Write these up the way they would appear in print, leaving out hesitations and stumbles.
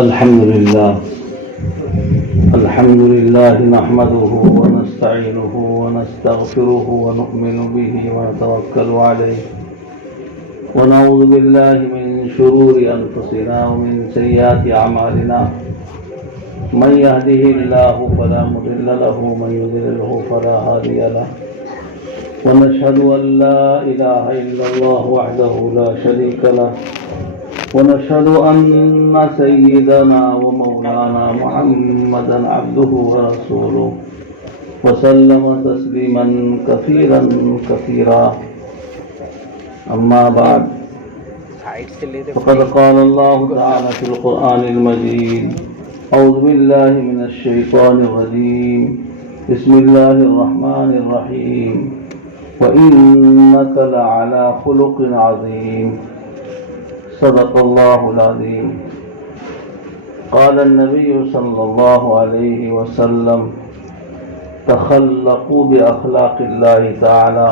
الحمد لله نحمده ونستعينه ونستغفره ونؤمن به ونتوكل عليه ونعوذ بالله من شرور أنفسنا ومن سيئات أعمالنا من يهده الله فلا مضل له ومن يضلله فلا هادي له ونشهد أن لا إله إلا الله وحده لا شريك له ونشهد أن سيدنا ومولانا محمدا عبده ورسوله وسلم تسليما كثيرا كثيرا أما بعد فقد قال الله تعالى في القرآن المجيد أعوذ بالله من الشيطان الرجيم بسم الله الرحمن الرحيم وإنك لعلى خلق عظيم صدق الله العظيم قال النبي صلى الله عليه وسلم تخلقوا بأخلاق الله تعالى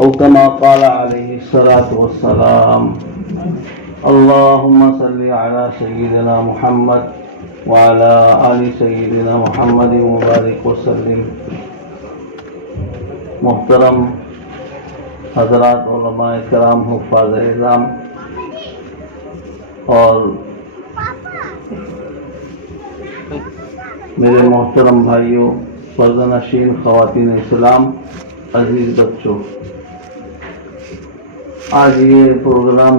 أو كما قال عليه الصلاة والسلام اللهم صل على سيدنا محمد وعلى آل سيدنا محمد وبارك وسلم محترم حضرات علماء کرام حفاظ اعظام اور میرے محترم بھائیوں، پردہ نشین خواتین اسلام، عزیز بچوں، آج یہ پروگرام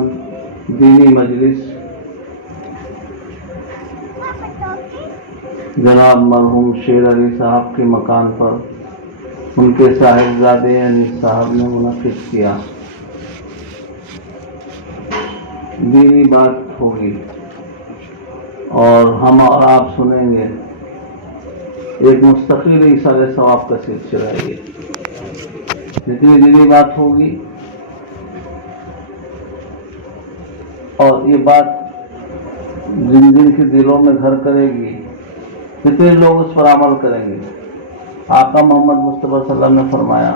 دینی مجلس جناب مرحوم شیر علی صاحب کے مکان پر ان کے صاحبزادے انیس صاحب نے منعقد کیا۔ دینی بات ہوگی اور ہم اور آپ سنیں گے، ایک مستقل ایصال ثواب کا سلسلہ ہے یہ، جتنی دینی بات ہوگی اور یہ بات جن جن کے دلوں میں گھر کرے گی، کتنے لوگ اس پر عمل کریں گے۔ آقا محمد مصطفیٰ صلی اللہ علیہ وسلم نے فرمایا،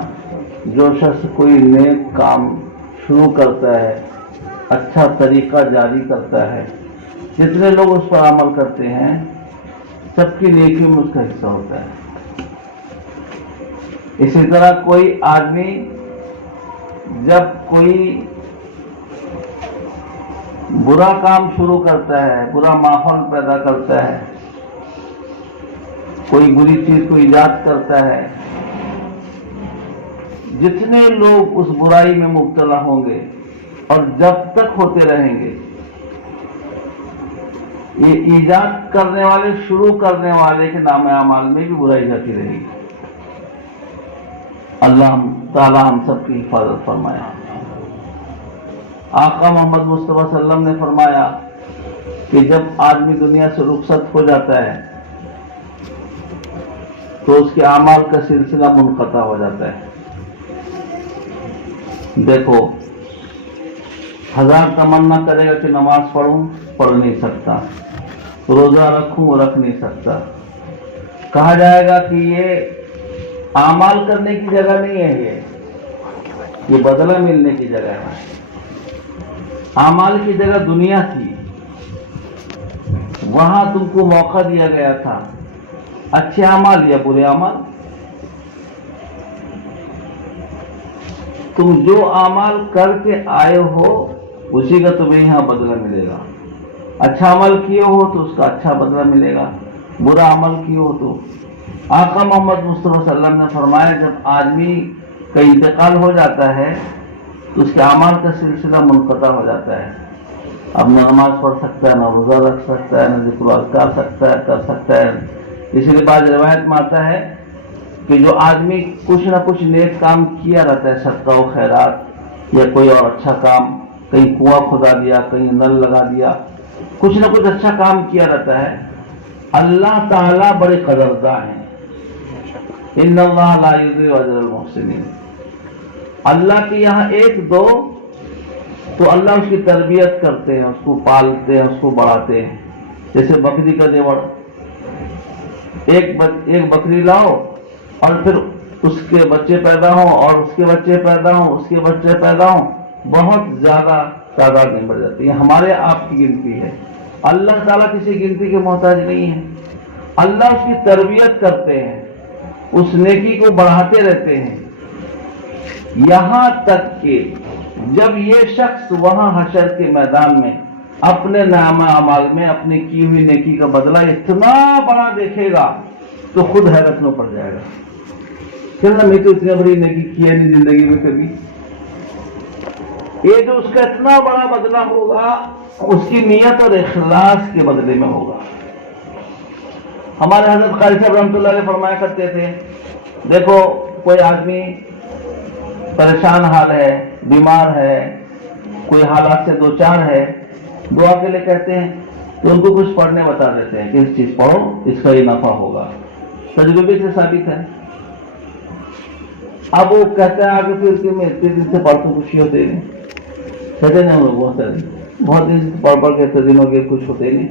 جو شخص کوئی نیک کام شروع کرتا ہے، اچھا طریقہ جاری کرتا ہے، جتنے لوگ اس پر عمل کرتے ہیں سب کی نیکی میں اس کا حصہ ہوتا ہے۔ اسی طرح کوئی آدمی جب کوئی برا کام شروع کرتا ہے، برا ماحول پیدا کرتا ہے، کوئی بری چیز کو ایجاد کرتا ہے، جتنے لوگ اس برائی میں مبتلا ہوں گے اور جب تک ہوتے رہیں گے، یہ ایجاد کرنے والے، شروع کرنے والے کے نام اعمال میں بھی برائی جاتی رہے گی۔ اللہ تعالی ہم سب کی حفاظت فرمایا۔ آقا محمد مصطفیٰ صلی اللہ علیہ وسلم نے فرمایا کہ جب آدمی دنیا سے رخصت ہو جاتا ہے تو اس کے اعمال کا سلسلہ منقطع ہو جاتا ہے۔ دیکھو، ہزار تمنا کرے گا کہ نماز پڑھوں، پڑھ نہیں سکتا، روزہ رکھوں، رکھ نہیں سکتا۔ کہا جائے گا کہ یہ اعمال کرنے کی جگہ نہیں ہے، یہ بدلہ ملنے کی جگہ ہے۔ اعمال کی جگہ دنیا تھی، وہاں تم کو موقع دیا گیا تھا، اچھے اعمال یا برے اعمال۔ تم جو اعمال کر کے آئے ہو اسی کا تمہیں یہاں بدلہ ملے گا۔ اچھا عمل کیے ہو تو اس کا اچھا بدلہ ملے گا، برا عمل کیے ہو تو۔ آقا محمد مصطفیٰ صلی اللہ علیہ وسلم نے فرمایا، جب آدمی کا انتقال ہو جاتا ہے تو اس کے اعمال کا سلسلہ منقطع ہو جاتا ہے۔ اب نہ نماز پڑھ سکتا ہے، نہ روزہ رکھ سکتا ہے، نہ ذکر و اذکار کر سکتا ہے۔ اسی لیے بعض روایت میں آتا ہے کہ جو آدمی کچھ نہ کچھ نیک کام کیا رہتا ہے، صدقہ و خیرات یا کوئی اور اچھا کام، کہیں کنواں کھدا دیا، کہیں نل لگا دیا، کچھ نہ کچھ اچھا کام کیا رہتا ہے، اللہ تعالیٰ بڑے قدرداں ہیں۔ ان اللہ لا یضیع اجر المحسنین۔ اللہ کے یہاں ایک دو تو اللہ اس کی تربیت کرتے ہیں، اس کو پالتے ہیں، اس کو بڑھاتے ہیں۔ جیسے بکری کا دیوڑ، ایک بکری لاؤ اور پھر اس کے بچے پیدا ہوں اور اس کے بچے پیدا ہوں، اس کے بچے پیدا ہوں، بہت زیادہ تعداد میں بڑھ جاتی ہے۔ ہمارے آپ کی گنتی ہے اللہ تعالیٰ کسی گنتی کے محتاج نہیں ہے. اللہ اس کی تربیت کرتے ہیں, اس نیکی کو بڑھاتے رہتے ہیں, یہاں تک کہ جب یہ شخص وہاں حشر کے میدان میں اپنے نامہ اعمال میں اپنے کی ہوئی نیکی کا بدلہ اتنا بڑا دیکھے گا تو خود حیرت میں پڑ جائے گا کہ میں تو اتنی بڑی نیکی کی ہے نہیں زندگی میں کبھی. یہ جو اس کا اتنا بڑا بدلہ ہوگا اس کی نیت اور اخلاص کے بدلے میں ہوگا. ہمارے حضرت قاری صاحب رحمۃ اللہ علیہ فرمایا کرتے تھے, دیکھو کوئی آدمی پریشان حال ہے, بیمار ہے, کوئی حالات سے دو چار ہے, دعا کے لیے کہتے ہیں تو ان کو کچھ پڑھنے بتا دیتے ہیں کہ اس چیز پڑھو, اس کا یہ نفع ہوگا, تجربے سے ثابت ہے. اب وہ کہتے ہیں آگے پھر کہ میں اتنے دن سے پڑھتا ہوں, خوشی ہوتے نہیں, کہتے ہیں بہت دن سے پڑھ کے اتنے دن ہو گئے, کچھ ہوتے نہیں.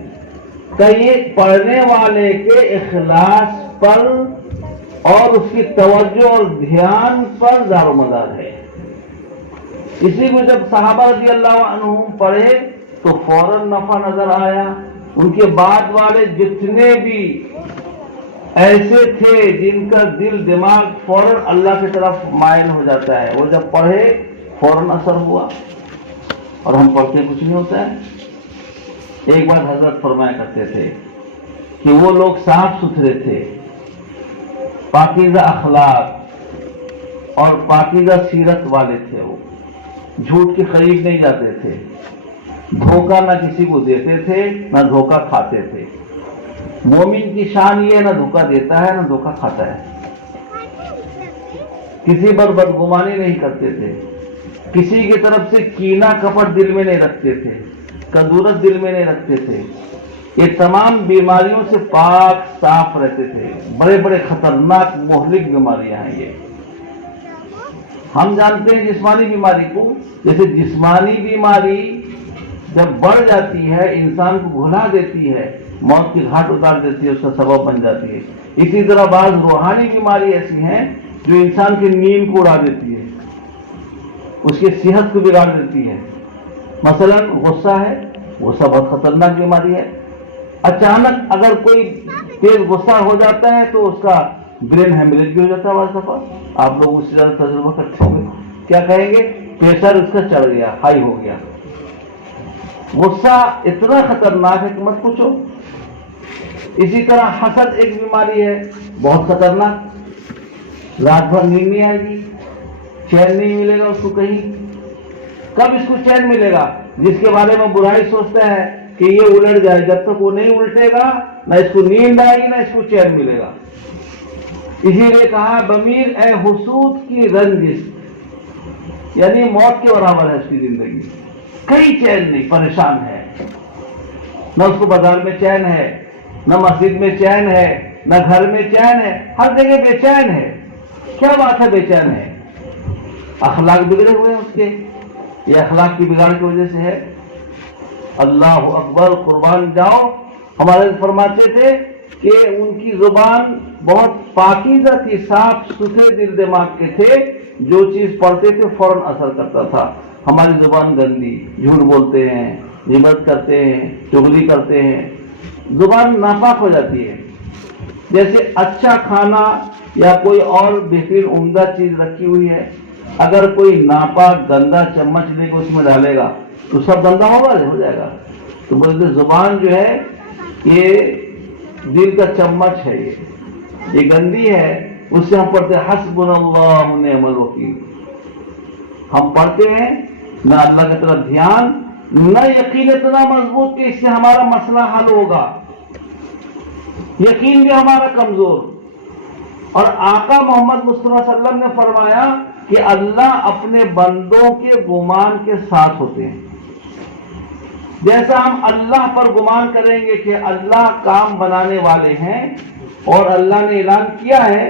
کہ یہ پڑھنے والے کے اخلاص پر اور اس کی توجہ اور دھیان پر دار و مدار ہے. اسی کو جب صحابہ رضی اللہ عنہم پڑھے تو فوراً نفع نظر آیا. ان کے بعد والے جتنے بھی ایسے تھے جن کا دل دماغ فوراً اللہ کی طرف مائل ہو جاتا ہے, وہ جب پڑھے فوراً اثر ہوا. اور ہم پڑھتے کچھ نہیں ہوتا ہے. ایک بار حضرت فرمایا کرتے تھے کہ وہ لوگ صاف ستھرے تھے, پاکیزہ اخلاق اور پاکیزہ سیرت والے تھے. وہ جھوٹ کے قریب نہیں جاتے تھے, دھوکہ نہ کسی کو دیتے تھے نہ دھوکہ کھاتے تھے. مومن کی شان یہ نہ دھوکہ دیتا ہے نہ دھوکہ کھاتا ہے. کسی پر بدگمانی نہیں کرتے تھے, کسی کی طرف سے کینہ کپٹ دل میں نہیں رکھتے تھے, کدورت دل میں نہیں رکھتے تھے. یہ تمام بیماریوں سے پاک صاف رہتے تھے. بڑے بڑے خطرناک مہلک بیماریاں ہیں یہ. ہم جانتے ہیں جسمانی بیماری کو, جیسے جسمانی بیماری جب بڑھ جاتی ہے انسان کو بھلا دیتی ہے, موت کی گھاٹ اتار دیتی ہے, اس کا سبب بن جاتی ہے. اسی طرح بعض روحانی بیماری ایسی ہیں جو انسان کی نیند کو اڑا دیتی ہے, اس کی صحت کو بگاڑ دیتی ہے. مثلا غصہ ہے, غصہ بہت خطرناک بیماری ہے. اچانک اگر کوئی تیز غصہ ہو جاتا ہے تو اس کا برین ہیمریج بھی ہو جاتا ہے. بعض دفعہ آپ لوگ اس سے زیادہ تجربہ کرتے ہوں گے, کیا کہیں گے, پریشر اس کا چڑھ گیا, ہائی ہو گیا. غصہ اتنا خطرناک ہے کہ مت پوچھو. اسی طرح حسد ایک بیماری ہے بہت خطرناک. رات بھر نیند نہیں آئے گی, چین نہیں ملے گا اس کو کہیں. کب اس کو چین ملے گا؟ جس کے بارے میں برائی سوچتا ہے کہ یہ الٹ جائے, جب تک وہ نہیں الٹے گا نہ اس کو نیند آئے گی نہ اس کو چین ملے گا. اسی لیے کہا بمیر اے حسود کی رنجش, یعنی موت کے برابر ہے اس کی زندگی. کئی چین نہیں, پریشان ہے. نہ اس کو بازار میں چین ہے, نہ مسجد میں چین ہے, نہ گھر میں چین ہے, ہر جگہ بے چین ہے. کیا بات ہے بے چین ہے؟ اخلاق بگڑے ہوئے ہیں اس کے. یہ اخلاق کی بگاڑ کی وجہ سے ہے. اللہ اکبر, قربان جاؤ. ہمارے فرماتے تھے کہ ان کی زبان بہت پاکیزہ تھی, صاف ستھرے دل دماغ کے تھے, جو چیز پڑھتے تھے فوراً اثر کرتا تھا. ہماری زبان گندی, جھوٹ بولتے ہیں, غیبت کرتے ہیں, چغلی کرتے ہیں, زبان ناپاک ہو جاتی ہے. جیسے اچھا کھانا یا کوئی اور بہترین عمدہ چیز رکھی ہوئی ہے, اگر کوئی ناپاک گندا چمچ لے کے اس میں ڈالے گا تو سب گندا ہو جائے گا. تو بولتے زبان جو ہے یہ دل کا چمچ ہے, یہ گندی ہے. اس سے ہم پڑھتے ہیں حسبنا اللہ و نعم الوکیل. ہم پڑھتے ہیں نہ اللہ کی طرف دھیان, نہ یقین اتنا مضبوط کہ اس سے ہمارا مسئلہ حل ہوگا. یقین بھی ہمارا کمزور. اور آقا محمد مصطفیٰ صلی اللہ علیہ وسلم نے فرمایا کہ اللہ اپنے بندوں کے گمان کے ساتھ ہوتے ہیں. جیسا ہم اللہ پر گمان کریں گے کہ اللہ کام بنانے والے ہیں اور اللہ نے اعلان کیا ہے,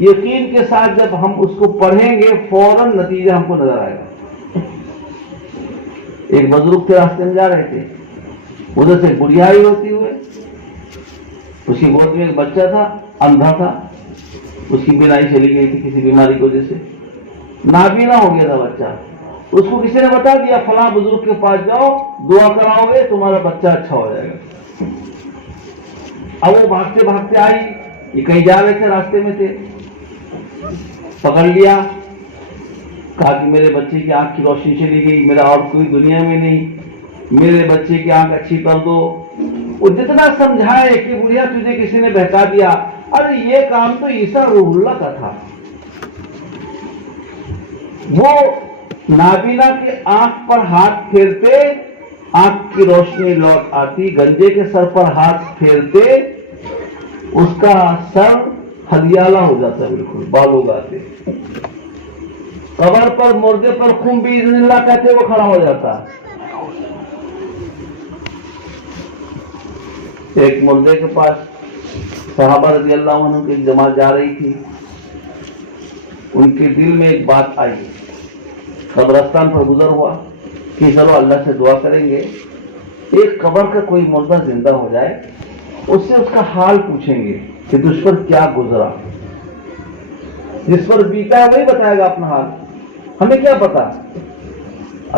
یقین کے ساتھ جب ہم اس کو پڑھیں گے فوراً نتیجہ ہم کو نظر آئے گا. ایک بزرگ کے راستے میں جا رہے تھے, ادھر سے بڑھیا ہی ہوتی ہوئے, اس کی گود میں ایک بچہ تھا, اندھا تھا, اس کی بینائی چلی گئی تھی کسی بیماری کی وجہ سے, نابینا ہو گیا تھا بچہ. اس کو کسی نے بتا دیا فلاں بزرگ کے پاس جاؤ، دعا کراؤ گے تمہارا بچہ اچھا ہو جائے گا۔ اب وہ بھاگتے بھاگتے آئی، یہ کہیں جا رہے تھے، راستے میں تھے، پکڑ لیا، کہا کہ میرے بچے کی آنکھ کی روشنی چلی گئی، میرا اور کوئی دنیا میں نہیں، میرے بچے کی آنکھ اچھی کر دو۔ وہ جتنا سمجھائے کہ بڑھیا تجھے کسی نے بہکا دیا، ارے یہ کام تو عیسیٰ روح اللہ کا تھا۔ وہ نابینا کے آنکھ پر ہاتھ پھیرتے، آنکھ کی روشنی لوٹ آتی، گنجے کے سر پر ہاتھ پھیرتے، اس کا سر ہدیالہ ہو جاتا، بالکل بال ہو جاتے، قبر پر مردے پر خون باذن اللہ کہتے وہ کھڑا ہو جاتا۔ ایک مردے کے پاس صحابہ رضی اللہ عنہ کی ایک جماعت جا رہی تھی، ان کے دل میں ایک بات آئی، قبرستان پر گزر ہوا کہ چلو اللہ سے دعا کریں گے، ایک قبر کا کوئی مردہ زندہ ہو جائے، اس سے اس کا حال پوچھیں گے کہ تجھ پر کیا گزرا، جس پر بیتا ہے وہی بتائے گا اپنا حال، ہمیں کیا پتا۔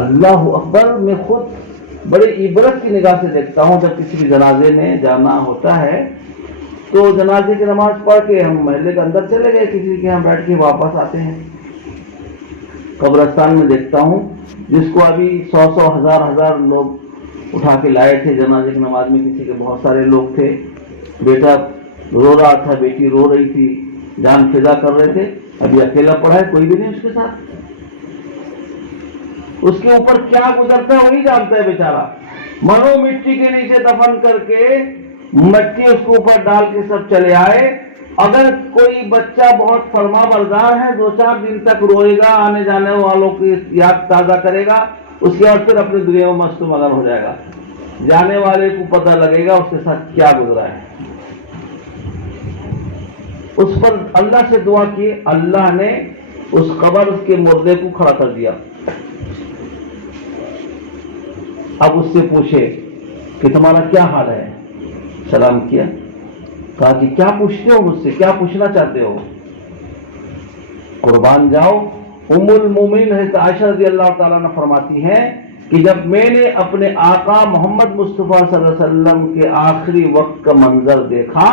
اللہ اکبر، میں خود بڑے عبرت کی نگاہ سے دیکھتا ہوں، جب کسی بھی جنازے میں جانا ہوتا ہے تو جنازے کی نماز پڑھ کے ہم محلے کے اندر چلے گئے، کسی کے یہاں بیٹھ کے واپس آتے ہیں، قبرستان میں دیکھتا ہوں جس کو ابھی 100 ہزار لوگ اٹھا کے لائے تھے جنازے کی نماز میں، کسی کے بہت سارے لوگ تھے، بیٹا رو رہا تھا، بیٹی رو رہی تھی، جان فدا کر رہے تھے، ابھی اکیلا پڑا ہے، کوئی بھی نہیں اس کے ساتھ، اس کے اوپر کیا گزرتا ہے وہی جانتا ہے بیچارہ۔ مرو مٹی کے نیچے دفن کر کے مٹی اس کے اوپر ڈال کے سب چلے آئے، اگر کوئی بچہ بہت فرما بردار ہے 2-4 دن تک روئے گا، آنے جانے والوں کی یاد تازہ کرے گا، اس کے بعد پھر اپنی دنیا میں مست و مگن ہو جائے گا، جانے والے کو پتہ لگے گا اس کے ساتھ کیا گزرا ہے۔ اس پر اللہ سے دعا کی، اللہ نے اس قبر کے مردے کو کھڑا کر دیا۔ اب اس سے پوچھے کہ تمہارا کیا حال ہے، سلام کیا، کہا کہ کیا پوچھتے ہو مجھ سے، کیا پوچھنا چاہتے ہو؟ قربان جاؤ، ام المومنین حضرت عائشہ رضی اللہ تعالیٰ عنہ فرماتی ہیں کہ جب میں نے اپنے آقا محمد مصطفیٰ صلی اللہ علیہ وسلم کے آخری وقت کا منظر دیکھا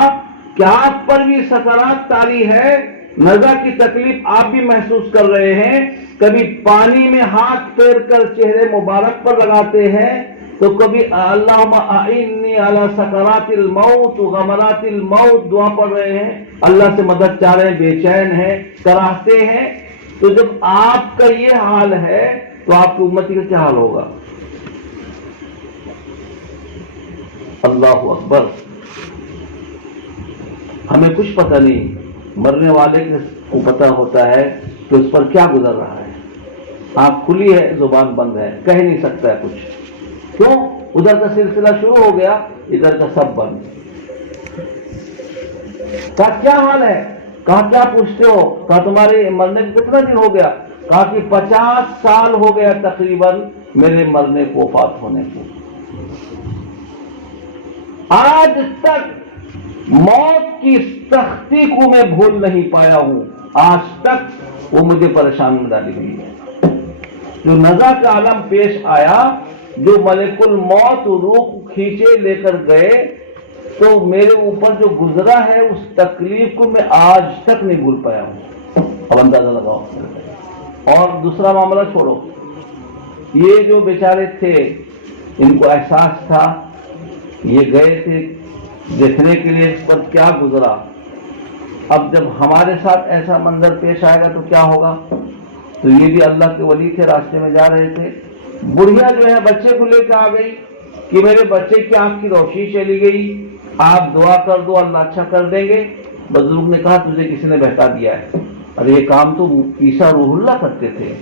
کہ آپ پر بھی سکرات طاری ہے، نزع کی تکلیف آپ بھی محسوس کر رہے ہیں، کبھی پانی میں ہاتھ پھیر کر چہرے مبارک پر لگاتے ہیں، تو کبھی اللہم اعنی علی سکرات الموت غمرات الموت دعا پڑھ رہے ہیں، اللہ سے مدد چاہ رہے ہیں، بے چین ہیں، کراہتے ہیں۔ تو جب آپ کا یہ حال ہے تو آپ کی امتی کا کیا حال ہوگا؟ اللہ اکبر۔ ہمیں کچھ پتہ نہیں، مرنے والے کو پتہ ہوتا ہے کہ اس پر کیا گزر رہا ہے، آنکھ کھلی ہے، زبان بند ہے، کہہ نہیں سکتا ہے کچھ، کیوں؟ ادھر کا سلسلہ شروع ہو گیا، ادھر کا سب بند۔ کہا کیا حال ہے؟ کہا کیا پوچھتے ہو؟ کہا تمہارے مرنے کو کتنا دن ہو گیا؟ کہا کہ 50 سال ہو گیا تقریباً میرے مرنے کو، وفات ہونے کو، آج تک موت کی سختی کو میں بھول نہیں پایا ہوں، آج تک وہ مجھے پریشان میں ڈالی ہوئی ہے۔ جو نزع کا عالم پیش آیا، جو ملک الموت روح کو کھینچے لے کر گئے، تو میرے اوپر جو گزرا ہے اس تکلیف کو میں آج تک نہیں بھول پایا ہوں۔ اب اندازہ لگاؤ۔ اور دوسرا معاملہ چھوڑو، یہ جو بیچارے تھے ان کو احساس تھا، یہ گئے تھے دیکھنے کے لیے اس پر کیا گزرا، اب جب ہمارے ساتھ ایسا منظر پیش آئے گا تو کیا ہوگا؟ تو یہ بھی اللہ کے ولی تھے، راستے میں جا رہے تھے، بڑھیا جو ہے بچے کو لے کے آ گئی کہ میرے بچے کی آنکھ کی روشنی چلی گئی، آپ دعا کر دو اللہ اچھا کر دیں گے۔ بزرگ نے کہا تجھے کسی نے بہکا دیا ہے، اور یہ کام تو عیسیٰ روح اللہ کرتے تھے،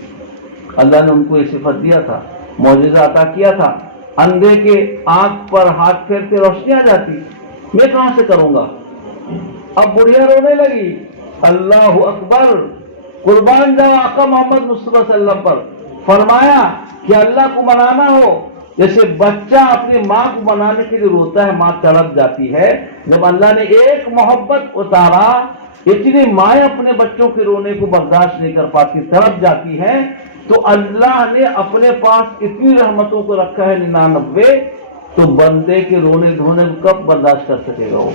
اللہ نے ان کو یہ صفت دیا تھا، معجزہ عطا کیا تھا، اندھے کے آنکھ پر ہاتھ پھیرتے روشنی آ جاتی، میں کہاں سے کروں گا؟ اب بڑھیا رونے لگی، اللہ اکبر، قربان جاؤ آقا محمد مصطفیٰ صلی اللہ علیہ وسلم پر۔ فرمایا کہ اللہ کو منانا ہو، جیسے بچہ اپنی ماں کو منانے کے لیے روتا ہے، ماں تڑپ جاتی ہے، جب اللہ نے ایک محبت اتارا، اتنی مائیں اپنے بچوں کے رونے کو برداشت نہیں کر پاتی، تڑپ جاتی ہیں، تو اللہ نے اپنے پاس اتنی رحمتوں کو رکھا ہے 99، تو بندے کے رونے دھونے کو کب برداشت کر سکے گا وہ؟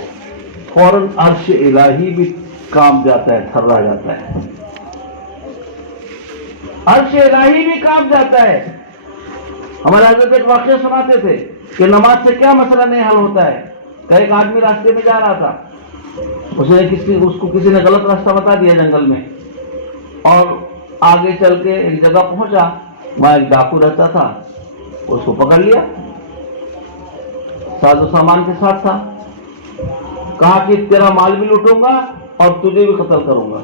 فوراً عرش الہی بھی کانپ جاتا ہے، تھرا جاتا ہے، عرش الہی بھی کانپ جاتا ہے۔ ہمارے حضرت ایک واقعہ سناتے تھے کہ نماز سے کیا مسئلہ نہیں حل ہوتا ہے کہ ایک آدمی راستے میں جا رہا تھا، اس کو کسی نے غلط راستہ بتا دیا جنگل میں، اور آگے چل کے ایک جگہ پہنچا، وہاں ایک ڈاکو رہتا تھا، اس کو پکڑ لیا، ساز و سامان کے ساتھ تھا، کہا کہ تیرا مال بھی لوٹوں گا اور تجھے بھی قتل کروں گا۔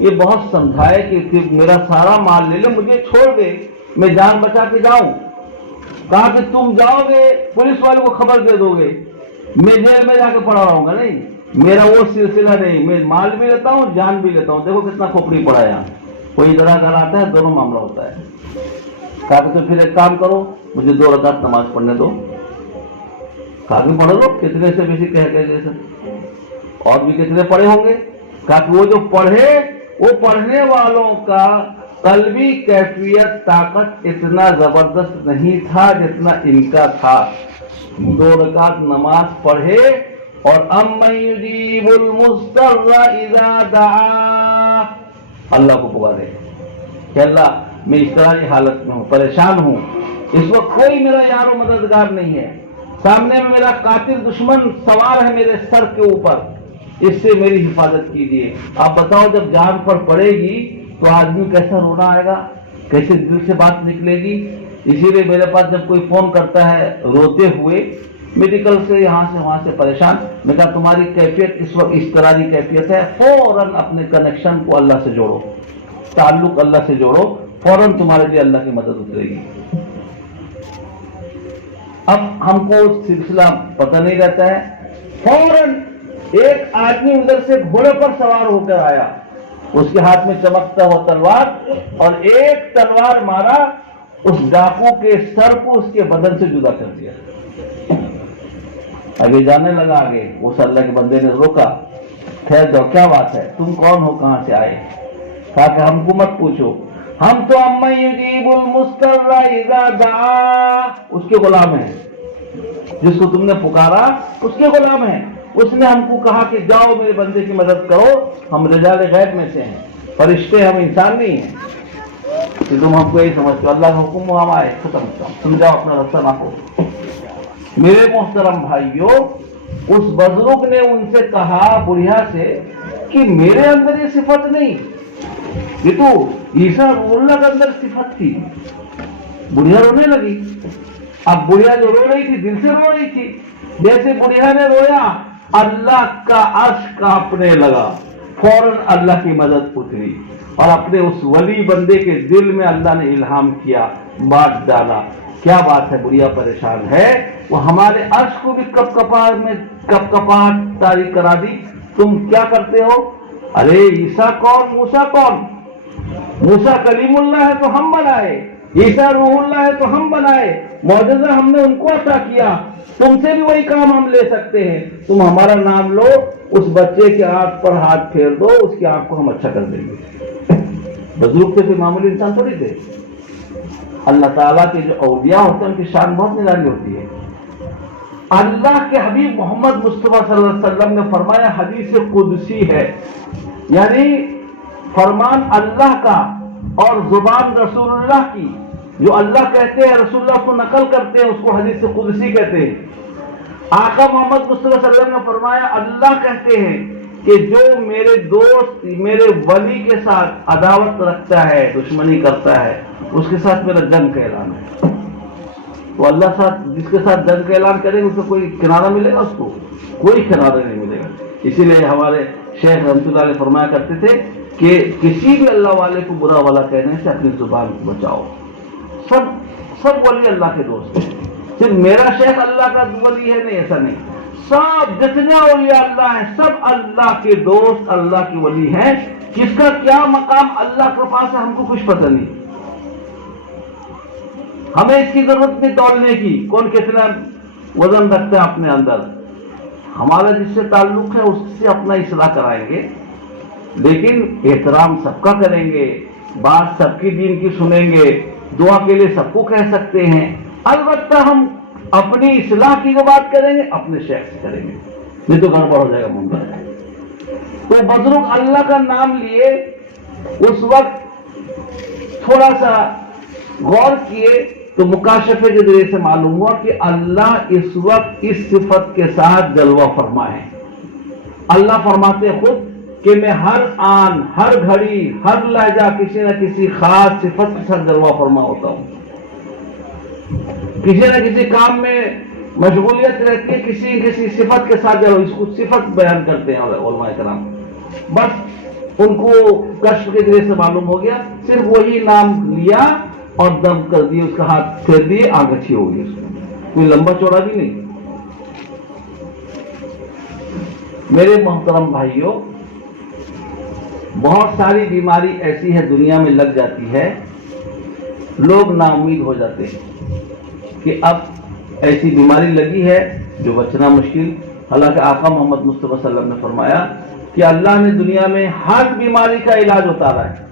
یہ بہت سمجھائے کہ میرا سارا مال لے لے، مجھے چھوڑ دے، میں جان بچا کے جاؤں۔ کہا کہ تم جاؤ گے پولیس والوں کو خبر دے دو گے، میں جیل میں جا کے پڑا رہوں گا، نہیں، میرا وہ سلسلہ نہیں، میں مال بھی لیتا ہوں جان بھی لیتا ہوں۔ دیکھو کتنا کھوپڑی پڑا ہے یہاں، کوئی ادھر گھر آتا ہے، دونوں معاملہ ہوتا ہے۔ کہا کہ تو پھر ایک کام کرو، مجھے 2 رکعت نماز پڑھنے دو۔ کہا کہ پڑھ لو، کتنے سے بیسی کہہ جیسے، اور بھی کتنے پڑھے ہوں گے؟ کہا کہ وہ جو پڑھے، وہ پڑھنے والوں کا قلبی کیفیت طاقت اتنا زبردست نہیں تھا جتنا ان کا تھا۔ 2 رکعت نماز پڑھے اور امن یجیب المضطر اذا دعا، اللہ کو پکارے کہ اللہ میں اس طرح کی حالت میں ہوں، پریشان ہوں، اس وقت کوئی میرا یار و مددگار نہیں ہے، سامنے میں میرا قاتل دشمن سوار ہے میرے سر کے اوپر، اس سے میری حفاظت کیجیے۔ آپ بتاؤ جب جان پر پڑے گی تو آدمی کیسا رونا آئے گا، کیسے دل سے بات نکلے گی۔ اسی لیے میرے پاس جب کوئی فون کرتا ہے روتے ہوئے میڈیکل سے یہاں سے وہاں سے پریشان، میں کہا تمہاری کیفیت اس وقت اس طرح کی کیفیت ہے، فوراً اپنے کنیکشن کو اللہ سے جوڑو، تعلق اللہ سے جوڑو، فوراً تمہارے لیے اللہ کی مدد اترے گی۔ اب ہم کو سلسلہ پتہ نہیں رہتا ہے، فوراً ایک آدمی ادھر سے گھوڑے پر سوار ہو کر آیا، اس کے ہاتھ میں چمکتا ہوا تلوار، اور ایک تلوار مارا، اس ڈاکو کے سر کو اس کے بدن سے جدا کر دیا۔ آگے جانے لگا، آگے اس اللہ کے بندے نے روکا، خیر دو کیا بات ہے، تم کون ہو، کہاں سے آئے؟ کہا کہ ہم کو مت پوچھو، ہم تو امن یجیب المضطر اذا دعا، اس کے غلام ہیں، جس کو تم نے پکارا اس کے غلام ہیں۔ اس نے ہم کو کہا کہ جاؤ میرے بندے کی مدد کرو، ہم رجال غیب میں سے ہیں، فرشتے، ہم انسان نہیں ہیں کہ تم ہم کو یہی سمجھتے ہو، اللہ کا حکم ہوا، ہم آئے، ختم، تم جاؤ اپنا راستہ ناپو۔ میرے محترم بھائیوں، اس بزرگ نے ان سے کہا، بڑھیا سے، کہ میرے اندر یہ صفت نہیں، یہ تو عیسیٰ روح اللہ کے اندر صفت تھی۔ بڑھیا رونے لگی۔ اب بڑھیا جو رو رہی تھی دل سے رو رہی تھی، جیسے بڑھیا نے رویا اللہ کا عرش کانپنے لگا، فوراً اللہ کی مدد اتری، اور اپنے اس ولی بندے کے دل میں اللہ نے الہام کیا، بات ڈالا۔ کیا بات ہے، بڑھیا پریشان ہے، وہ ہمارے عرش کو بھی کپ کپاہٹ طاری کرا دی۔ تم کیا کرتے ہو؟ ارے عیسیٰ کون، موسیٰ کون؟ موسیٰ کلیم اللہ ہے تو ہم بنائے، عیسیٰ روح اللہ ہے تو ہم بنائے، معجزہ ہم نے ان کو عطا کیا، تم سے بھی وہی کام ہم لے سکتے ہیں، تم ہمارا نام لو، اس بچے کے آنکھ پر ہاتھ پھیر دو، اس کی آنکھ کو ہم اچھا کر دیں گے۔ بزرگ تھے، کوئی معمولی انسان تھوڑی تھے۔ اللہ تعالیٰ کے جو اولیاء ہوتے ہیں ان کی شان بہت نرالی ہوتی ہے۔ اللہ کے حبیب محمد مصطفیٰ صلی اللہ علیہ وسلم نے فرمایا، حدیث قدسی ہے، یعنی فرمان اللہ کا اور زبان رسول اللہ کی، جو اللہ کہتے ہیں رسول اللہ کو نقل کرتے ہیں، اس کو حدیث قدسی کہتے ہیں۔ آقا محمد مصطفیٰ صلی اللہ علیہ وسلم نے فرمایا، اللہ کہتے ہیں کہ جو میرے دوست، میرے ولی کے ساتھ عداوت رکھتا ہے، دشمنی کرتا ہے، اس کے ساتھ میرا جنگ کا اعلان ہے۔ تو اللہ ساتھ جس کے ساتھ جنگ کا اعلان کرے گا، اس کو کوئی کنارہ ملے گا؟ اس کو کوئی کنارہ نہیں ملے گا۔ اسی لیے ہمارے شیخ رحمۃ اللہ علیہ فرمایا کرتے تھے کہ کسی بھی اللہ والے کو برا والا کہنے سے اپنی زبان کو بچاؤ۔ سب ولی اللہ کے دوست ہیں، صرف میرا شیخ اللہ کا ولی ہے نہیں، ایسا نہیں، سب جتنے اولیاء اللہ ہیں سب اللہ کے دوست، اللہ کے ولی ہیں۔ کس کا کیا مقام اللہ کے پاس ہے ہم کو کچھ پتہ نہیں، ہمیں اس کی ضرورت نہیں تولنے کی، کون کتنا وزن رکھتا ہے اپنے اندر۔ ہمارا جس سے تعلق ہے اس سے اپنا اصلاح کرائیں گے، لیکن احترام سب کا کریں گے، بات سب کی دین کی سنیں گے, دعا کے لیے سب کو کہہ سکتے ہیں, البتہ ہم اپنی اصلاح کی جو بات کریں گے اپنے شیخ سے کریں گے, نہیں تو گڑبڑ ہو جائے گا منکر ہے. تو بزرگ اللہ کا نام لیے, اس وقت تھوڑا سا غور کیے تو مکاشفے کے ذریعے سے معلوم ہوا کہ اللہ اس وقت اس صفت کے ساتھ جلوہ فرما ہے. اللہ فرماتے خود کہ میں ہر آن, ہر گھڑی, ہر لہجہ کسی نہ کسی خاص صفت کے ساتھ جلوہ فرما ہوتا ہوں. کسی نہ کسی کام میں مشغولیت رہتی ہے, کسی صفت کے ساتھ جلوہ, اس کو صفت بیان کرتے ہیں علماء کرام. بس ان کو کشف کے ذریعے سے معلوم ہو گیا, صرف وہی نام لیا اور دم کر دیے, اس کا ہاتھ پھیر دیے, آنکھ اچھی ہو گئی, اس کو کوئی لمبا چوڑا بھی نہیں. میرے محترم بھائیوں, بہت ساری بیماری ایسی ہے دنیا میں لگ جاتی ہے, لوگ نا امید ہو جاتے ہیں کہ اب ایسی بیماری لگی ہے جو بچنا مشکل. حالانکہ آقا محمد مصطفیٰ صلی اللہ علیہ وسلم نے فرمایا کہ اللہ نے دنیا میں ہر بیماری کا علاج اتارا ہے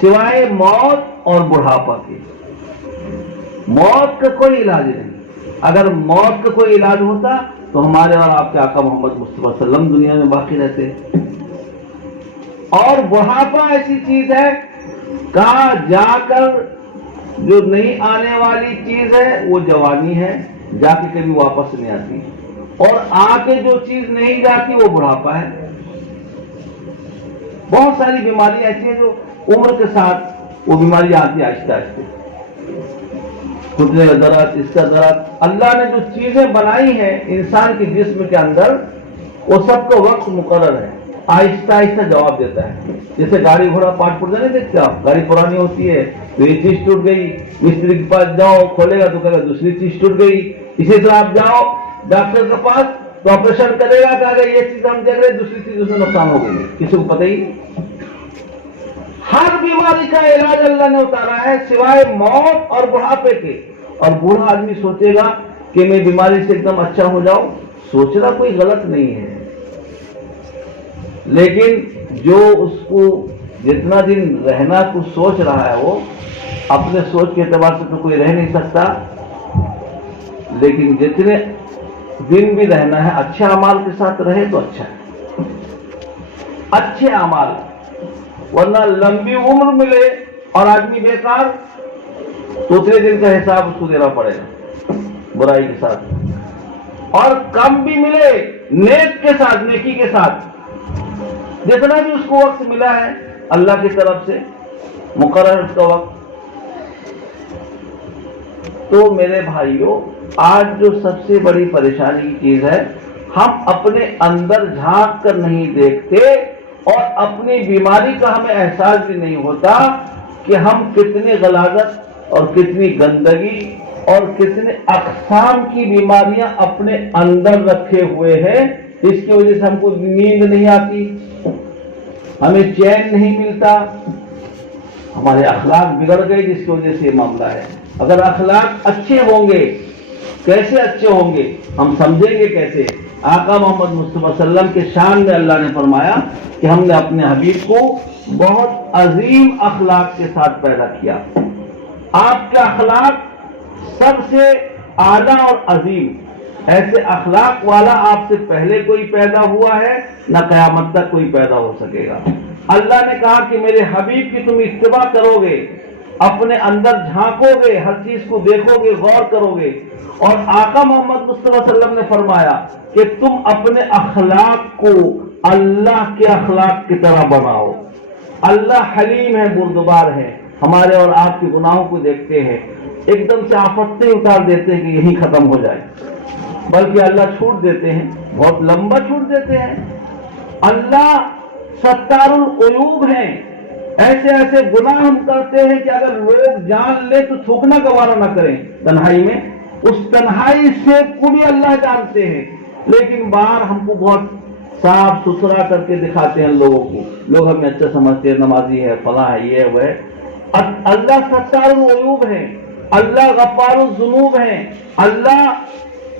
سوائے موت اور بڑھاپا کے. موت کا کوئی علاج نہیں. اگر موت کا کوئی علاج ہوتا تو ہمارے اور آپ کے آقا محمد مصطفیٰ صلی اللہ علیہ وسلم دنیا میں باقی رہتے. اور بڑھاپا ایسی چیز ہے کہاں جا کر جو نہیں آنے والی چیز ہے وہ جوانی ہے, جا کے کبھی واپس نہیں آتی, اور آ کے جو چیز نہیں جاتی وہ بڑھاپا ہے. بہت ساری بیماری ایسی ہیں جو عمر کے ساتھ وہ بیماری آتی ہے آہستہ آہستہ. گھٹنے کا درد, اس کا درد, اللہ نے جو چیزیں بنائی ہیں انسان کے جسم کے اندر وہ سب کا وقت مقرر ہے, آہستہ آہستہ جواب دیتا ہے. جیسے گاڑی گھوڑا پارٹ پرزا نہیں دیکھتے آپ, گاڑی پرانی ہوتی ہے تو یہ چیز ٹوٹ گئی, مستری کے پاس جاؤ کھولے گا تو کہے گا دوسری چیز ٹوٹ گئی. اسی طرح آپ جاؤ ڈاکٹر کے پاس تو آپریشن کرے گا, کہے گا یہ چیز ہم دیکھ رہے, دوسری چیز اس میں نقصان ہو گئی, کسی کو پتہ ہی نہیں. ہر بیماری کا علاج اللہ نے اتارا ہے سوائے موت اور بڑھاپے کے. اور بوڑھا آدمی سوچے گا کہ میں بیماری سے ایک دم اچھا ہو جاؤں, سوچنا کوئی غلط نہیں ہے, لیکن جو اس کو جتنا دن رہنا کو سوچ رہا ہے وہ اپنے سوچ کے اعتبار سے تو کوئی رہ نہیں سکتا, لیکن جتنے دن بھی رہنا ہے اچھے اعمال کے ساتھ رہے تو اچھا ہے. اچھے اعمال, ورنہ لمبی عمر ملے اور آدمی بیکار تو اتنے دن کا حساب اس کو دینا پڑے گا برائی کے ساتھ, اور کم بھی ملے نیک کے ساتھ, نیکی کے ساتھ. جتنا بھی اس کو وقت ملا ہے اللہ کی طرف سے مقرر اس کا وقت. تو میرے بھائیوں, آج جو سب سے بڑی پریشانی کی چیز ہے, ہم اپنے اندر جھانک کر نہیں دیکھتے اور اپنی بیماری کا ہمیں احساس بھی نہیں ہوتا کہ ہم کتنی غلاظت اور کتنی گندگی اور کتنے اقسام کی بیماریاں اپنے اندر رکھے ہوئے ہیں. اس کی وجہ سے ہم کو نیند نہیں آتی, ہمیں چین نہیں ملتا, ہمارے اخلاق بگڑ گئے جس کی وجہ سے یہ معاملہ ہے. اگر اخلاق اچھے ہوں گے, کیسے اچھے ہوں گے ہم سمجھیں گے کیسے. آقا محمد مصطفیٰ صلی اللہ علیہ وسلم کے شان میں اللہ نے فرمایا کہ ہم نے اپنے حبیب کو بہت عظیم اخلاق کے ساتھ پیدا کیا. آپ کا اخلاق سب سے اعلیٰ اور عظیم, ایسے اخلاق والا آپ سے پہلے کوئی پیدا ہوا ہے نہ قیامت تک کوئی پیدا ہو سکے گا. اللہ نے کہا کہ میرے حبیب کی تم اتباع کرو گے, اپنے اندر جھانکو گے, ہر چیز کو دیکھو گے, غور کرو گے. اور آقا محمد مصطفیٰ صلی اللہ علیہ وسلم نے فرمایا کہ تم اپنے اخلاق کو اللہ کے اخلاق کی طرح بناؤ. اللہ حلیم ہے, بردبار ہے, ہمارے اور آپ کے گناہوں کو دیکھتے ہیں, ایک دم سے آفتیں اتار دیتے ہیں کہ یہی ختم ہو جائے, بلکہ اللہ چھوٹ دیتے ہیں, بہت لمبا چھوٹ دیتے ہیں. اللہ ستار العیوب ہیں, ایسے ایسے گناہ ہم کرتے ہیں کہ اگر لوگ جان لے تو تھوکنا گوارا نہ کریں تنہائی میں. اس تنہائی سے کو بھی اللہ جانتے ہیں, لیکن باہر ہم کو بہت صاف ستھرا کر کے دکھاتے ہیں لوگوں کو, لوگ ہمیں اچھا سمجھتے ہیں, نمازی ہے, فلاں ہے, یہ وہ ہے. اللہ ستار العیوب ہے, اللہ غفار الذنوب ہیں, اللہ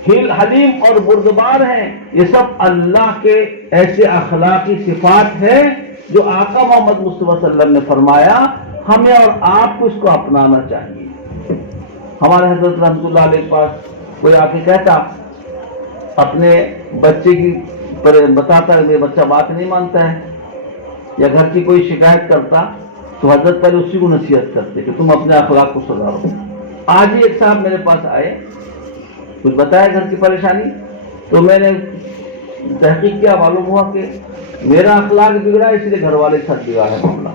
حلیم اور بردبار ہیں. یہ سب اللہ کے ایسے اخلاقی صفات ہیں جو آقا محمد مصطفیٰ صلی اللہ علیہ وسلم نے فرمایا ہمیں اور آپ کو اس کو اپنانا چاہیے۔ ہمارے حضرت رحمۃ اللہ علیہ کے پاس کوئی آ کے کہتا اپنے بچے کی بتاتا ہے میرا بچہ بات نہیں مانتا ہے، یا گھر کی کوئی شکایت کرتا تو حضرت پہلے اسی کو نصیحت کرتے کہ تم اپنے اخلاق کو سدھارو۔ آج ہی ایک صاحب میرے پاس آئے، کچھ بتایا گھر کی پریشانی، تو میں نے تحقیق کیا، معلوم ہوا کہ میرا اخلاق بگڑا اس لیے گھر والے ساتھ بگڑا ہے معاملہ۔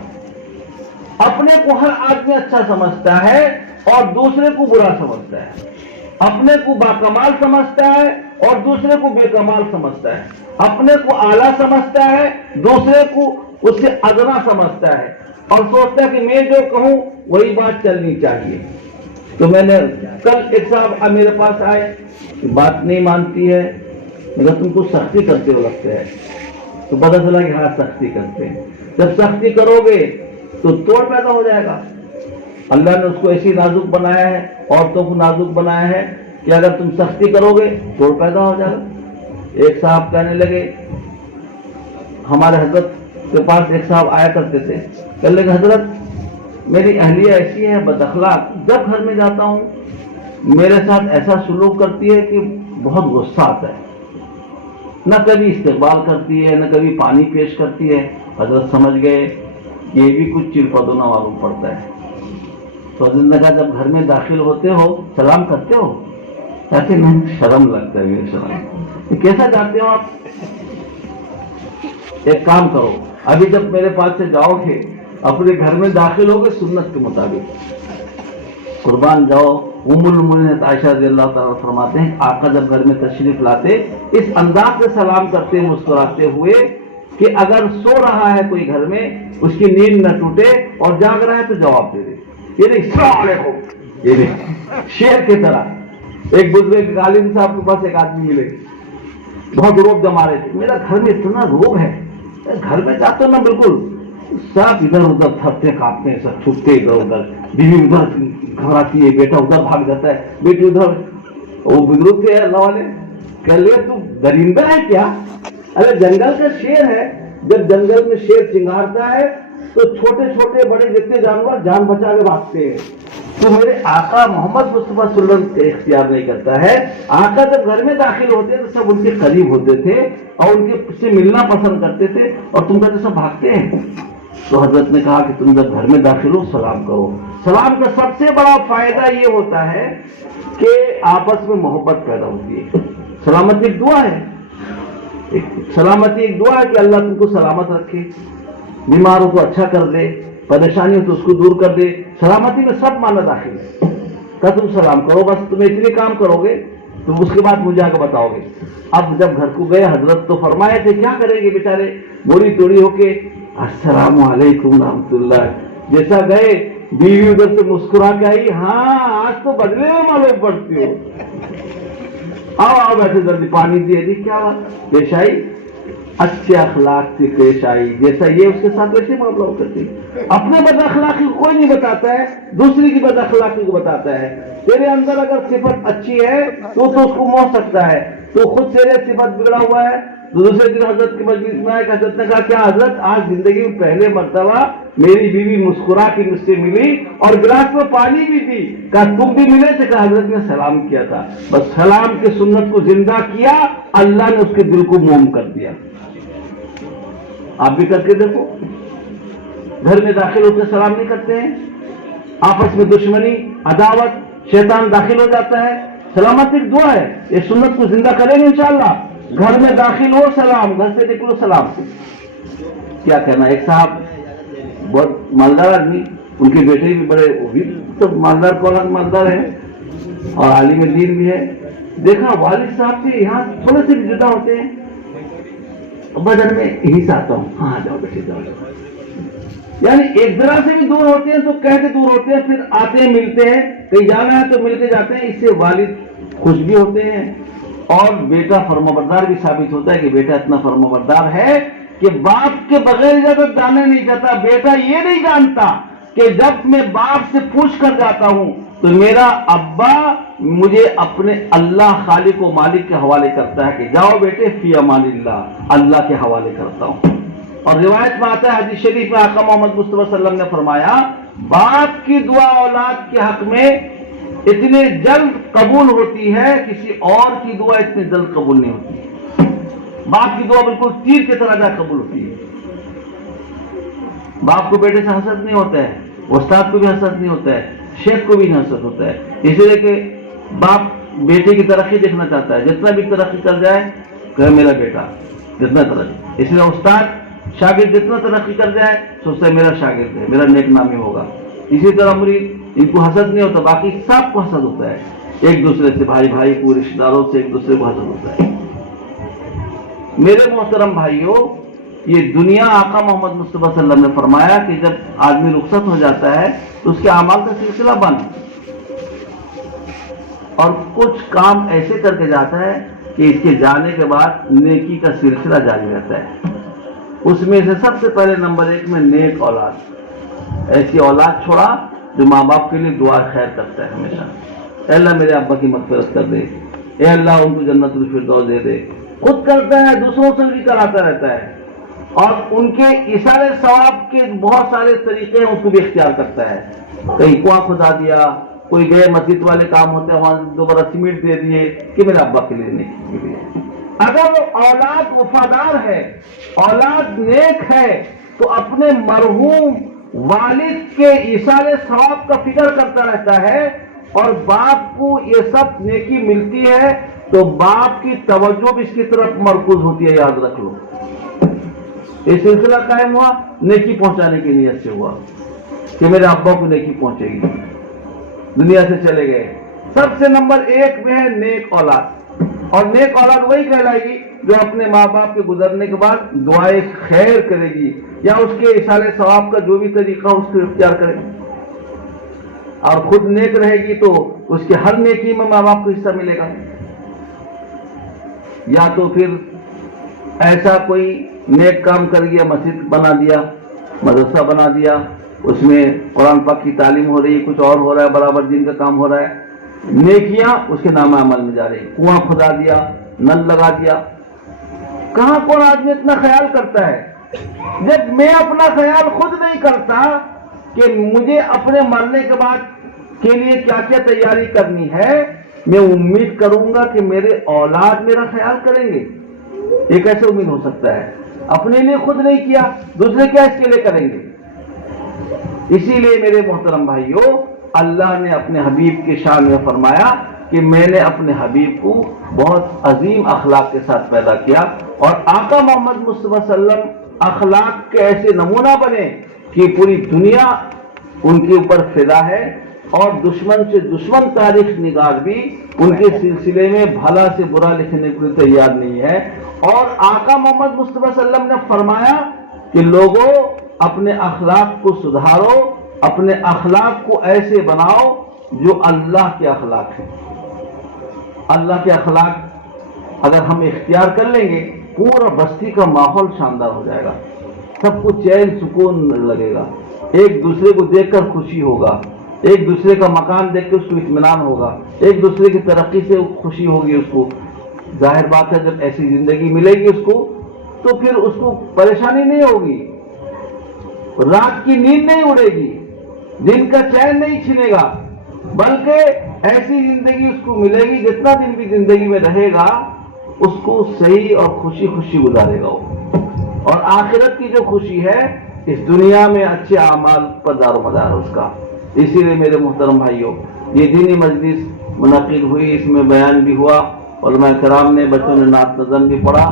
اپنے کو ہر آدمی اچھا سمجھتا ہے اور دوسرے کو برا سمجھتا ہے، اپنے کو باکمال سمجھتا ہے اور دوسرے کو بے کمال سمجھتا ہے، اپنے کو اعلیٰ سمجھتا ہے دوسرے کو اس سے ادنا سمجھتا ہے، اور سوچتا ہے کہ میں جو کہوں وہی بات چلنی چاہیے۔ تو میں نے کل ایک صاحب میرے پاس آئے، بات نہیں مانتی ہے، مگر تم کو سختی کرتے ہو لگتا ہے، تو پتہ چلا کہ ہاں سختی کرتے ہیں۔ جب سختی کرو گے تو توڑ پیدا ہو جائے گا۔ اللہ نے اس کو ایسی نازک بنایا ہے، عورتوں کو نازک بنایا ہے کہ اگر تم سختی کرو گے توڑ پیدا ہو جائے گا۔ ایک صاحب کہنے لگے، ہمارے حضرت کے پاس ایک صاحب آیا کرتے تھے، کہنے لگے حضرت میری اہلیہ ایسی ہے بد اخلاق، جب گھر میں جاتا ہوں میرے ساتھ ایسا سلوک کرتی ہے کہ بہت غصہ آتا ہے، نہ کبھی استقبال کرتی ہے نہ کبھی پانی پیش کرتی ہے۔ حضرت سمجھ گئے کہ یہ بھی کچھ چرپدونا معلوم پڑتا ہے۔ تو حضرت نے کہا جب گھر میں داخل ہوتے ہو سلام کرتے ہو؟ کہتے نہیں، شرم لگتا ہے میرے سلام۔ کیسا جاتے ہو آپ؟ ایک کام کرو، ابھی جب میرے پاس سے جاؤ گے اپنے گھر میں داخل ہوگے سنت کے مطابق قربان جاؤ۔ ام المؤمنین عائشہ رضی اللہ تعالیٰ فرماتے ہیں آقا جب گھر میں تشریف لاتے اس انداز سے سلام کرتے مسکراتے ہوئے کہ اگر سو رہا ہے کوئی گھر میں اس کی نیند نہ ٹوٹے، اور جاگ رہا ہے تو جواب دے دے، یہ نہیں السلام علیکم، یہ نہیں شیر کی طرح۔ ایک بزرگ غالب صاحب کے پاس ایک آدمی ملے، بہت روب جما رہے تھے، میرا گھر میں اتنا روب ہے، گھر میں جاتا ہوں نا بالکل سب ادھر ادھر تھکتے کاپتے ہیں، سب چھپتے ادھر ادھر، بیوی ادھر گھبراتی ہے، بیٹا ادھر بھاگ جاتا ہے، بیٹی ادھر۔ وہ بزرگ کے اللہ والے کہہ لے تو درندہ ہے کیا؟ ارے جنگل کا شیر ہے، جب جنگل میں شیر چنگارتا ہے تو چھوٹے چھوٹے بڑے جتنے جانور جان بچا کے بھاگتے ہیں، تو میرے آقا محمد مصطفیٰ صلی اللہ علیہ وسلم کا اختیار نہیں کرتا ہے۔ آقا جب گھر میں داخل ہوتے تو سب ان کے قریب ہوتے تھے اور ان کے سے ملنا پسند کرتے تھے، اور تم کہتے سب بھاگتے ہیں۔ تو حضرت نے کہا کہ تم جب گھر میں داخل ہو سلام کرو۔ سلام کا سب سے بڑا فائدہ یہ ہوتا ہے کہ آپس میں محبت پیدا ہوتی ہے۔ سلامتی ایک دعا ہے، سلامتی ایک دعا ہے کہ اللہ تم کو سلامت رکھے، بیماروں کو اچھا کر دے، پریشانی تو اس کو دور کر دے۔ سلامتی میں سب معنی داخل ہے۔ کہ تم سلام کرو، بس تم اتنے کام کرو گے تو اس کے بعد مجھے آ کے بتاؤ گے۔ اب جب گھر کو گئے حضرت تو فرمائے تھے کیا کریں گے بیچارے بوڑھی توڑی ہو کے السلام علیکم رحمۃ اللہ، جیسا گئے بیوی ادھر سے مسکرا کے آئی، ہاں آج تو بدلے میں معلوم پڑتی ہو، آؤ آؤ بیٹھے جلدی پانی دیے دی، کیا بات پیش آئی، اچھے اخلاق سے پیش آئی، جیسا یہ اس کے ساتھ ویسے معاملہ کرتی۔ اپنے بد اخلاقی کو کوئی نہیں بتاتا ہے، دوسری کی بد اخلاقی کو بتاتا ہے۔ تیرے اندر اگر صفت اچھی ہے تو اس کو موہ سکتا ہے، تو خود تیرے صفت بگڑا ہوا ہے۔ دوسرے دن حضرت کی مجلس میں آئے، حضرت نے کہا کیا حضرت آج زندگی میں پہلے مرتبہ میری بیوی مسکرا کے مجھ سے ملی اور گلاس میں پانی بھی دی، کہا تم بھی ملے تھے؟ کہا حضرت نے سلام کیا تھا، بس سلام کی سنت کو زندہ کیا، اللہ نے اس کے دل کو موم کر دیا۔ آپ بھی کر کے دیکھو، گھر میں داخل ہوتے سلام نہیں کرتے ہیں، آپس میں دشمنی عداوت شیطان داخل ہو جاتا ہے۔ سلامتی ایک دعا ہے، یہ سنت کو زندہ کریں گے انشاءاللہ۔ گھر میں داخل ہو سلام، گھر سے نکلو سلام۔ کیا کہنا، ایک صاحب بہت مالدار آدمی، ان کے بیٹے بھی بڑے، وہ بھی سب مالدار کو مالدار ہے اور عالم دین بھی ہے۔ دیکھا والد صاحب سے یہاں تھوڑے سے بھی جدا ہوتے ہیں، بدن میں یہی سے آتا ہوں، ہاں جاؤ بیٹے جاؤ، یعنی ایک ذرا سے بھی دور ہوتے ہیں تو کہہ کے دور ہوتے ہیں، پھر آتے ہیں ملتے ہیں، کہیں جانا ہے تو مل کے جاتے ہیں۔ اس سے والد خوش بھی ہوتے ہیں اور بیٹا فرمانبردار بھی ثابت ہوتا ہے کہ بیٹا اتنا فرمانبردار ہے کہ باپ کے بغیر اجازت جانے نہیں چاہتا۔ بیٹا یہ نہیں جانتا کہ جب میں باپ سے پوچھ کر جاتا ہوں تو میرا ابا مجھے اپنے اللہ خالق و مالک کے حوالے کرتا ہے کہ جاؤ بیٹے فی امان اللہ، اللہ کے حوالے کرتا ہوں۔ اور روایت میں آتا ہے حدیث شریف میں آقا محمد مصطفیٰ صلی اللہ علیہ وسلم نے فرمایا باپ کی دعا اولاد کے حق میں اتنے جلد قبول ہوتی ہے، کسی اور کی دعا اتنی جلد قبول نہیں ہوتی۔ باپ کی دعا بالکل تیر کی طرح قبول ہوتی ہے۔ باپ کو بیٹے سے حسد نہیں ہوتا ہے، استاد کو بھی حسد نہیں ہوتا ہے، شیخ کو بھی نہیں حسد ہوتا ہے، اس لیے کہ باپ بیٹے کی ترقی دیکھنا چاہتا ہے، جتنا بھی ترقی کر جائے کہ میرا بیٹا جتنا ترقی، اس لیے استاد شاگرد جتنا ترقی کر جائے سوچتا ہے میرا شاگرد ہے، میرا نیک نامی ہوگا۔ اسی طرح مرید، ان کو حسد نہیں ہوتا، باقی سب کو حسد ہوتا ہے، ایک دوسرے سے، بھائی بھائی کو، رشتہ داروں سے ایک دوسرے کو حسد ہوتا ہے۔ میرے محترم بھائیوں، یہ دنیا آقا محمد مصطفیٰ صلی اللہ علیہ وسلم نے فرمایا کہ جب آدمی رخصت ہو جاتا ہے تو اس کے اعمال کا سلسلہ بند، اور کچھ کام ایسے کر کے جاتا ہے کہ اس کے جانے کے بعد نیکی کا سلسلہ جاری رہتا ہے۔ اس میں سے سب سے پہلے نمبر 1 میں نیک اولاد، ایسی اولاد چھوڑا جو ماں باپ کے لیے دعا خیر کرتا ہے ہمیشہ، اے اللہ میرے ابا کی مغفرت کر دے، اے اللہ ان کو جنت الفردوس دے دے۔ خود کرتا ہے، دوسروں سے بھی کراتا رہتا ہے، اور ان کے ایثار ثواب کے بہت سارے طریقے ہیں، اس کو بھی اختیار کرتا ہے۔ کہیں کنواں کھدا دیا، کوئی گئے مسجد والے کام ہوتے ہیں وہاں دوبارہ سیمنٹ دے دیے کہ میرے ابا کے لیے نیکی کے لیے۔ اگر وہ اولاد وفادار ہے، اولاد نیک ہے، تو اپنے مرحوم والد کے ایثار ثواب کا فکر کرتا رہتا ہے، اور باپ کو یہ سب نیکی ملتی ہے تو باپ کی توجہ بھی اس کی طرف مرکوز ہوتی ہے، یاد رکھ لو۔ یہ سلسلہ قائم ہوا نیکی پہنچانے کی نیت سے ہوا کہ میرے ابا کو نیکی پہنچے گی، دنیا سے چلے گئے۔ سب سے نمبر 1 میں ہے نیک اولاد، اور نیک اولاد وہی کہلائے گی جو اپنے ماں باپ کے گزرنے کے بعد دعائے خیر کرے گی، یا اس کے ایثار ثواب کا جو بھی طریقہ اس کو اختیار کرے، اور خود نیک رہے گی تو اس کے ہر نیکی میں ماں باپ کو حصہ ملے گا۔ یا تو پھر ایسا کوئی نیک کام کر گیا، مسجد بنا دیا، مدرسہ بنا دیا، اس میں قرآن پاک کی تعلیم ہو رہی ہے، کچھ اور ہو رہا ہے، برابر دین کا کام ہو رہا ہے، نیکیاں اس کے نام عمل میں جا رہی۔ کنواں کھدا دیا، نل لگا دیا، کہاں کون آدمی اتنا خیال کرتا ہے؟ جب میں اپنا خیال خود نہیں کرتا کہ مجھے اپنے مرنے کے بعد کے لیے کیا کیا تیاری کرنی ہے، میں امید کروں گا کہ میرے اولاد میرا خیال کریں گے۔ یہ کیسے امید ہو سکتا ہے؟ اپنے لیے خود نہیں کیا، دوسرے کیا اس کے لیے کریں گے؟ اسی لیے میرے محترم بھائیوں، اللہ نے اپنے حبیب کی شان میں فرمایا کہ میں نے اپنے حبیب کو بہت عظیم اخلاق کے ساتھ پیدا کیا، اور آقا محمد مصطفیٰ صلی اللہ علیہ وسلم اخلاق کے ایسے نمونہ بنے کہ پوری دنیا ان کے اوپر فدا ہے، اور دشمن سے دشمن تاریخ نگار بھی ان کے سلسلے میں بھلا سے برا لکھنے کو تیار نہیں ہے۔ اور آقا محمد مصطفیٰ صلی اللہ علیہ وسلم نے فرمایا کہ لوگوں اپنے اخلاق کو سدھارو، اپنے اخلاق کو ایسے بناؤ جو اللہ کے اخلاق ہیں۔ اللہ کے اخلاق اگر ہم اختیار کر لیں گے، پورا بستی کا ماحول شاندار ہو جائے گا، سب کو چین سکون لگے گا، ایک دوسرے کو دیکھ کر خوشی ہوگا، ایک دوسرے کا مکان دیکھ کے اس کو اطمینان ہوگا، ایک دوسرے کی ترقی سے خوشی ہوگی اس کو۔ ظاہر بات ہے جب ایسی زندگی ملے گی اس کو تو پھر اس کو پریشانی نہیں ہوگی، رات کی نیند نہیں اڑے گی، دن کا چین نہیں چھنے گا، بلکہ ایسی زندگی اس کو ملے گی جتنا دن بھی زندگی میں رہے گا اس کو صحیح اور خوشی خوشی گزارے گا وہ۔ اور آخرت کی جو خوشی ہے اس دنیا میں اچھے اعمال پر دار و مدار اس کا۔ اسی لیے میرے محترم بھائیوں، یہ دینی مجلس منعقد ہوئی، اس میں بیان بھی ہوا، علماء کرام نے، بچوں نے نعت نظم بھی پڑھا۔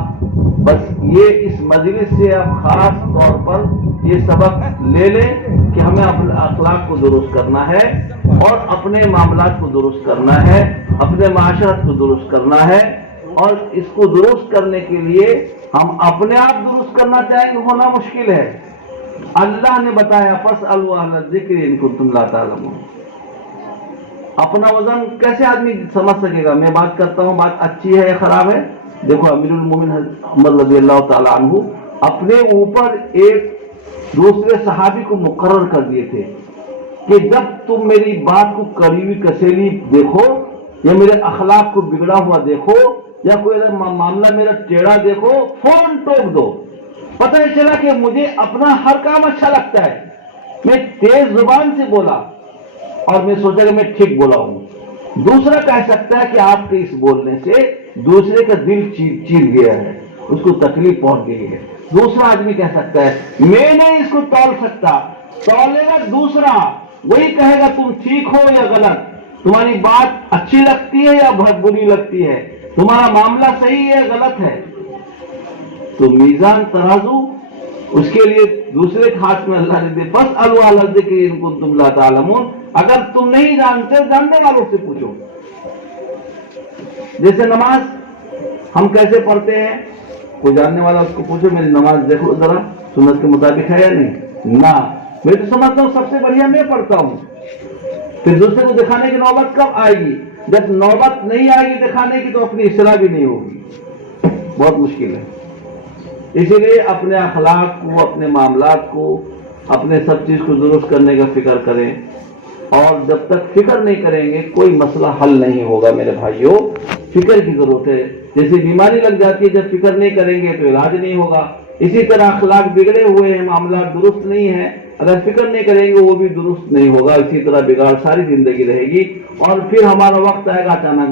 بس یہ اس مجلس سے اب خاص طور پر یہ سبق لے لیں کہ ہمیں اپنے اخلاق کو درست کرنا ہے، اور اپنے معاملات کو درست کرنا ہے، اپنے معاشرت کو درست کرنا ہے، اور اس کو درست کرنے کے لیے ہم اپنے آپ درست کرنا چاہیں گے ہونا مشکل ہے۔ اللہ نے بتایا فَاسْأَلُوا أَهْلَ الذِّكْرِ إِن كُنتُمْ لَا تَعْلَمُونَ۔ اپنا وزن کیسے آدمی سمجھ سکے گا؟ میں بات کرتا ہوں، بات اچھی ہے یا خراب ہے؟ دیکھو امیر المومنین عمر رضی اللہ تعالیٰ عنہ اپنے اوپر ایک دوسرے صحابی کو مقرر کر دیے تھے کہ جب تم میری بات کو کڑی کسیلی دیکھو، یا میرے اخلاق کو بگڑا ہوا دیکھو، یا کوئی معاملہ میرا ٹیڑھا دیکھو، فوراً ٹوک دو، پتہ نہیں چلا کہ مجھے اپنا ہر کام اچھا لگتا ہے، میں تیز زبان سے بولا اور میں سوچا کہ میں ٹھیک بولا ہوں. دوسرا کہہ سکتا ہے کہ آپ کے اس بولنے سے دوسرے کا دل چیر گیا ہے، اس کو تکلیف پہنچ گئی ہے. دوسرا آدمی کہہ سکتا ہے میں نہیں اس کو تول سکتا، تولے گا دوسرا، وہی کہے گا تم ٹھیک ہو یا غلط، تمہاری بات اچھی لگتی ہے یا بہت بری لگتی ہے، تمہارا معاملہ صحیح ہے یا غلط ہے. تو میزان ترازو اس کے لیے دوسرے کے ہاتھ میں اللہ نے دے. بس الذکر ان کنتم لا تعلمون، اگر تم نہیں جانتے جاننے والوں سے پوچھو. جیسے نماز ہم کیسے پڑھتے ہیں، کوئی جاننے والا اس کو پوچھو میری نماز دیکھو ذرا سنت کے مطابق ہے یا نہیں، نہ میں تو سمجھتا ہوں سب سے بڑھیا میں پڑھتا ہوں. پھر دوسرے کو دکھانے کی نوبت کب آئے گی؟ جب نوبت نہیں آئے گی دکھانے کی تو اپنی اصلاح بھی نہیں ہوگی، بہت مشکل ہے. اسی لیے اپنے اخلاق کو، اپنے معاملات کو، اپنے سب چیز کو درست کرنے کا فکر کریں، اور جب تک فکر نہیں کریں گے کوئی مسئلہ حل نہیں ہوگا. میرے بھائیوں فکر کی ضرورت ہے. جیسے بیماری لگ جاتی ہے، جب فکر نہیں کریں گے تو علاج نہیں ہوگا. اسی طرح اخلاق بگڑے ہوئے ہیں، معاملات درست نہیں ہیں، اگر فکر نہیں کریں گے وہ بھی درست نہیں ہوگا. اسی طرح بگاڑ ساری زندگی رہے گی اور پھر ہمارا وقت آئے گا اچانک